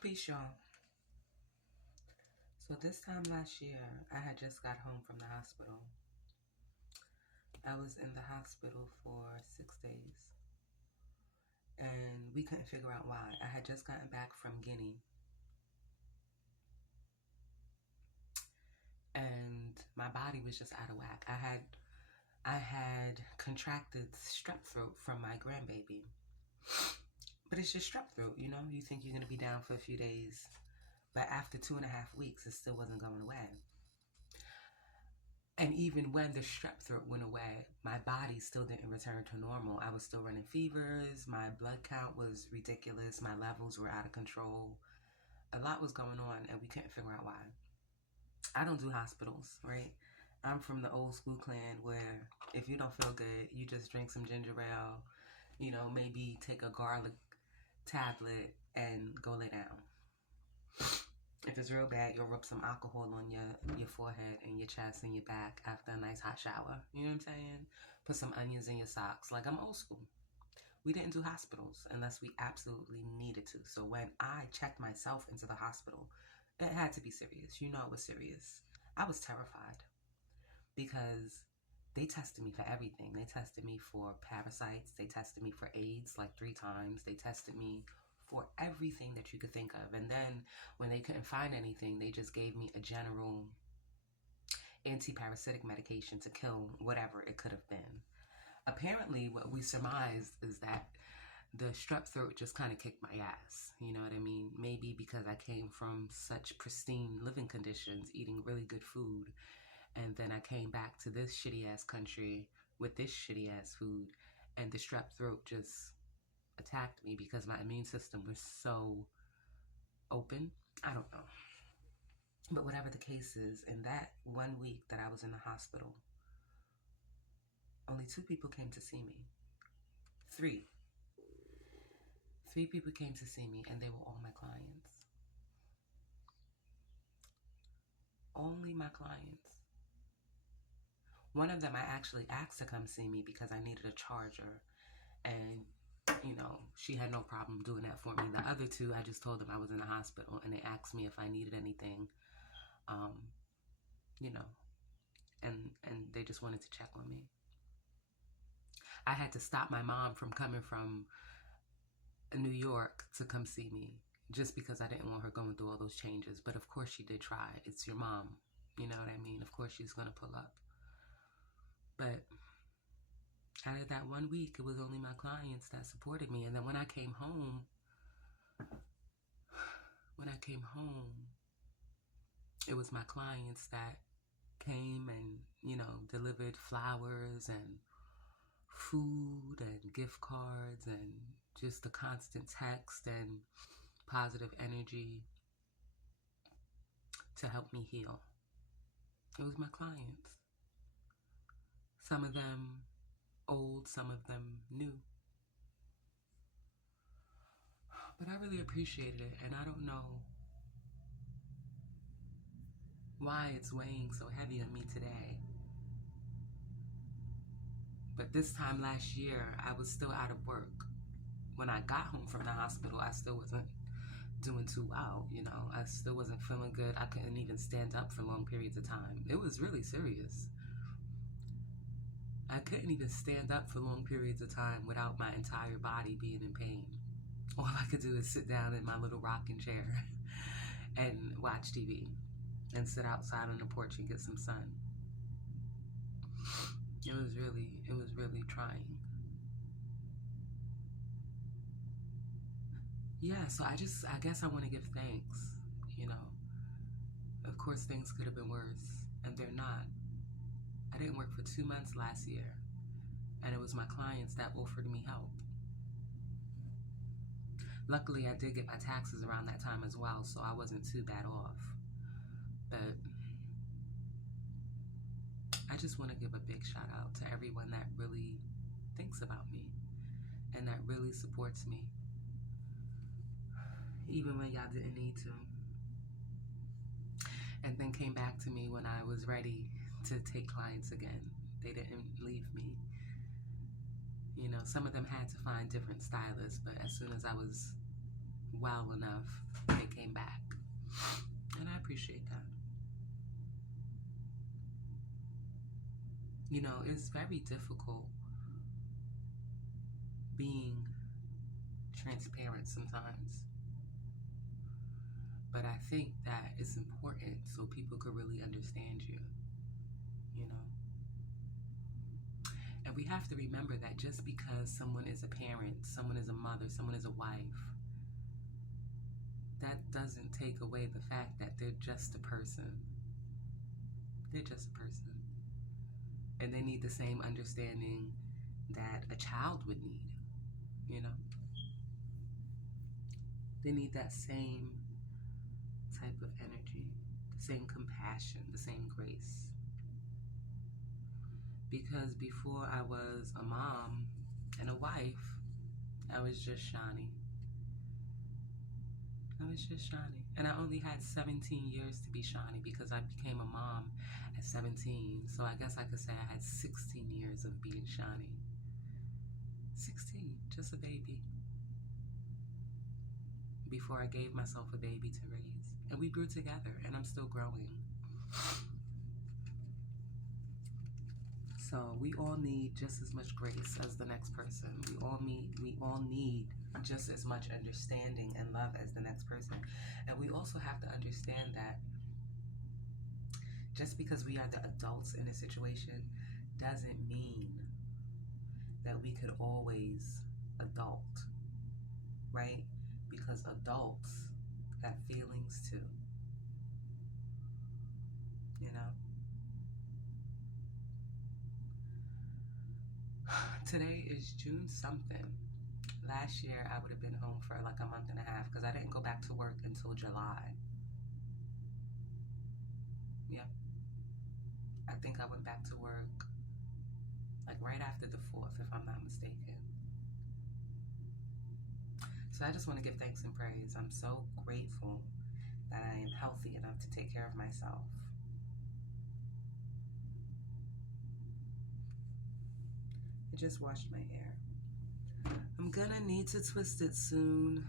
Peace, y'all. So this time last year, I had just got home from the hospital. I was in the hospital for 6 days, and we couldn't figure out why. I had just gotten back from Guinea, and my body was just out of whack. I had contracted strep throat from my grandbaby, but it's just strep throat. You think you're gonna be down for a few days, but after 2.5 weeks, it still wasn't going away. And even when the strep throat went away, my body still didn't return to normal. I was still running fevers. My blood count was ridiculous. My levels were out of control. A lot was going on, and we couldn't figure out why. I don't do hospitals, right? I'm from the old school clan where if you don't feel good, you just drink some ginger ale, maybe take a garlic tablet and go lay down. If it's real bad, you'll rub some alcohol on your forehead and your chest and your back after a nice hot shower. You know what I'm saying? Put some onions in your socks. Like, I'm old school. We didn't do hospitals unless we absolutely needed to. So when I checked myself into the hospital, it had to be serious. You know it was serious. I was terrified because they tested me for everything. They tested me for parasites. They tested me for AIDS like 3 times. They tested me for everything that you could think of. And then when they couldn't find anything, they just gave me a general anti-parasitic medication to kill whatever it could have been. Apparently, what we surmised is that the strep throat just kind of kicked my ass. You know what I mean? Maybe because I came from such pristine living conditions, eating really good food, and then I came back to this shitty ass country with this shitty ass food, and the strep throat just attacked me because my immune system was so open. I don't know. But whatever the case is, in that 1 week that I was in the hospital, only 2 people came to see me. Three. 3 people came to see me, and they were all my clients. Only my clients. One of them I actually asked to come see me because I needed a charger, and she had no problem doing that for me. The other two, I just told them I was in the hospital, and they asked me if I needed anything, um, you know, and they just wanted to check on me. I had to stop my mom from coming from New York to come see me just because I didn't want her going through all those changes. But of course she did try. It's your mom. You know what I mean? Of course she's going to pull up. But out of that 1 week, it was only my clients that supported me. And then when I came home, it was my clients that came and, delivered flowers and food and gift cards and just the constant text and positive energy to help me heal. It was my clients. Some of them old, some of them new. But I really appreciated it, and I don't know why it's weighing so heavy on me today. But this time last year, I was still out of work. When I got home from the hospital, I still wasn't doing too well, I still wasn't feeling good. I couldn't even stand up for long periods of time. It was really serious. I couldn't even stand up for long periods of time without my entire body being in pain. All I could do is sit down in my little rocking chair and watch TV and sit outside on the porch and get some sun. It was really trying. Yeah, so I guess I want to give thanks, Of course, things could have been worse, and they're not. I didn't work for 2 months last year, and it was my clients that offered me help. Luckily, I did get my taxes around that time as well, so I wasn't too bad off. But I just want to give a big shout out to everyone that really thinks about me and that really supports me, even when y'all didn't need to. And then came back to me when I was ready to take clients again. They didn't leave me. Some of them had to find different stylists, but as soon as I was well enough, they came back. And I appreciate that. You know, it's very difficult being transparent sometimes. But I think that it's important so people could really understand you, you know. And we have to remember that just because someone is a parent, someone is a mother, someone is a wife, that doesn't take away the fact that they're just a person. They're just a person. And they need the same understanding that a child would need, you know. They need that same type of energy, the same compassion, the same grace. Because before I was a mom and a wife, I was just Shani. I was just Shani. And I only had 17 years to be Shani because I became a mom at 17. So I guess I could say I had 16 years of being Shani. 16, just a baby. Before I gave myself a baby to raise. And we grew together, and I'm still growing. So we all need just as much grace as the next person. We all need just as much understanding and love as the next person. And we also have to understand that just because we are the adults in a situation doesn't mean that we could always adult, right? Because adults have feelings too, you know? Today is June something. Last year, I would have been home for like a month and a half because I didn't go back to work until July. Yeah. I think I went back to work like right after the 4th, if I'm not mistaken. So I just want to give thanks and praise. I'm so grateful that I am healthy enough to take care of myself. I just washed my hair. I'm gonna need to twist it soon.